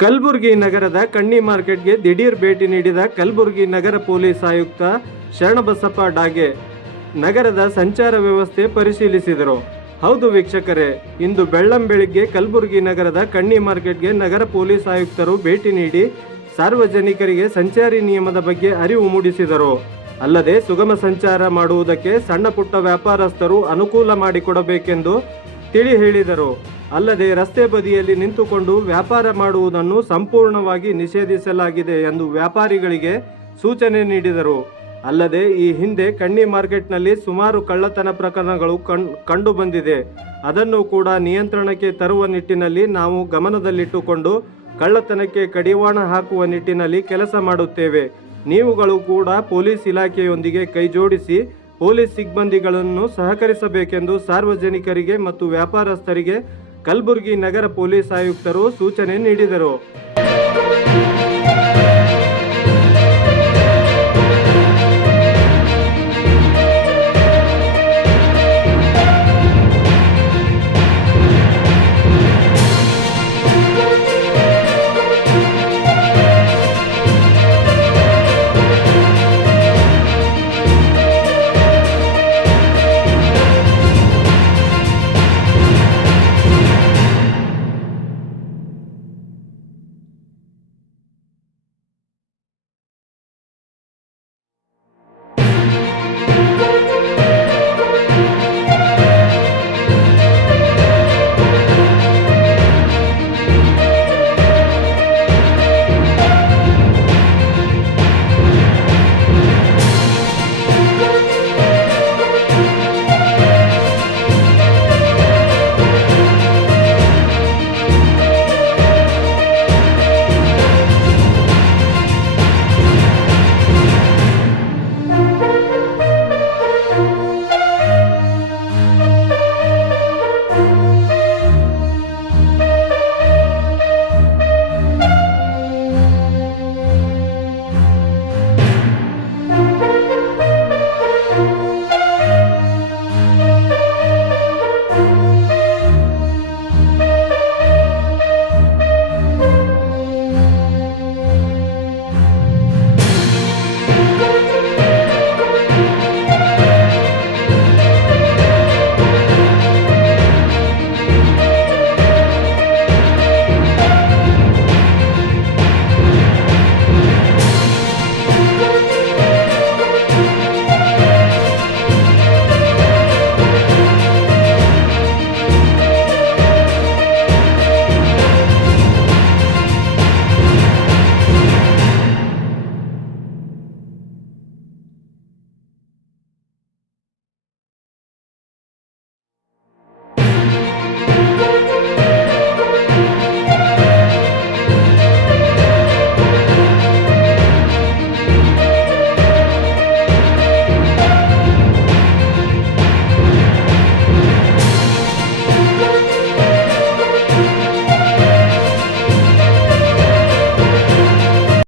ಕಲಬುರಗಿ ನಗರದ ಕಣ್ಣಿ ಮಾರ್ಕೆಟ್ಗೆ ದಿಢೀರ್ ಭೇಟಿ ನೀಡಿದ ಕಲಬುರಗಿ ನಗರ ಪೊಲೀಸ್ ಆಯುಕ್ತ ಶರಣಬಸಪ್ಪ ಡಾಗೆ ನಗರದ ಸಂಚಾರ ವ್ಯವಸ್ಥೆ ಪರಿಶೀಲಿಸಿದರು. ಹೌದು ವೀಕ್ಷಕರೇ, ಇಂದು ಬೆಳ್ಳಂಬೆಳಿಗ್ಗೆ ಕಲಬುರಗಿ ನಗರದ ಕಣ್ಣಿ ಮಾರ್ಕೆಟ್ಗೆ ನಗರ ಪೊಲೀಸ್ ಆಯುಕ್ತರು ಭೇಟಿ ನೀಡಿ ಸಾರ್ವಜನಿಕರಿಗೆ ಸಂಚಾರಿ ನಿಯಮದ ಬಗ್ಗೆ ಅರಿವು ಮೂಡಿಸಿದರು. ಅಲ್ಲದೆ ಸುಗಮ ಸಂಚಾರ ಮಾಡುವುದಕ್ಕೆ ಸಣ್ಣ ಪುಟ್ಟ ವ್ಯಾಪಾರಸ್ಥರು ಅನುಕೂಲ ಮಾಡಿಕೊಡಬೇಕೆಂದು ತಿಳಿ ಹೇಳಿದರು. ಅಲ್ಲದೆ ರಸ್ತೆ ಬದಿಯಲ್ಲಿ ನಿಂತುಕೊಂಡು ವ್ಯಾಪಾರ ಮಾಡುವುದನ್ನು ಸಂಪೂರ್ಣವಾಗಿ ನಿಷೇಧಿಸಲಾಗಿದೆ ಎಂದು ವ್ಯಾಪಾರಿಗಳಿಗೆ ಸೂಚನೆ ನೀಡಿದರು. ಅಲ್ಲದೆ ಈ ಹಿಂದೆ ಕಣ್ಣಿ ಮಾರ್ಕೆಟ್ನಲ್ಲಿ ಸುಮಾರು ಕಳ್ಳತನ ಪ್ರಕರಣಗಳು ಕಂಡು ಬಂದಿದೆ. ಅದನ್ನು ಕೂಡ ನಿಯಂತ್ರಣಕ್ಕೆ ತರುವ ನಿಟ್ಟಿನಲ್ಲಿ ನಾವು ಗಮನದಲ್ಲಿಟ್ಟುಕೊಂಡು ಕಳ್ಳತನಕ್ಕೆ ಕಡಿವಾಣ ಹಾಕುವ ನಿಟ್ಟಿನಲ್ಲಿ ಕೆಲಸ ಮಾಡುತ್ತೇವೆ. ನೀವುಗಳು ಕೂಡ ಪೊಲೀಸ್ ಇಲಾಖೆಯೊಂದಿಗೆ ಕೈಜೋಡಿಸಿ ಪೊಲೀಸ್ ಸಿಬ್ಬಂದಿಗಳನ್ನು ಸಹಕರಿಸಬೇಕೆಂದು ಸಾರ್ವಜನಿಕರಿಗೆ ಮತ್ತು ವ್ಯಾಪಾರಸ್ಥರಿಗೆ ಕಲಬುರಗಿ ನಗರ ಪೊಲೀಸ್ ಆಯುಕ್ತರು ಸೂಚನೆ ನೀಡಿದರು.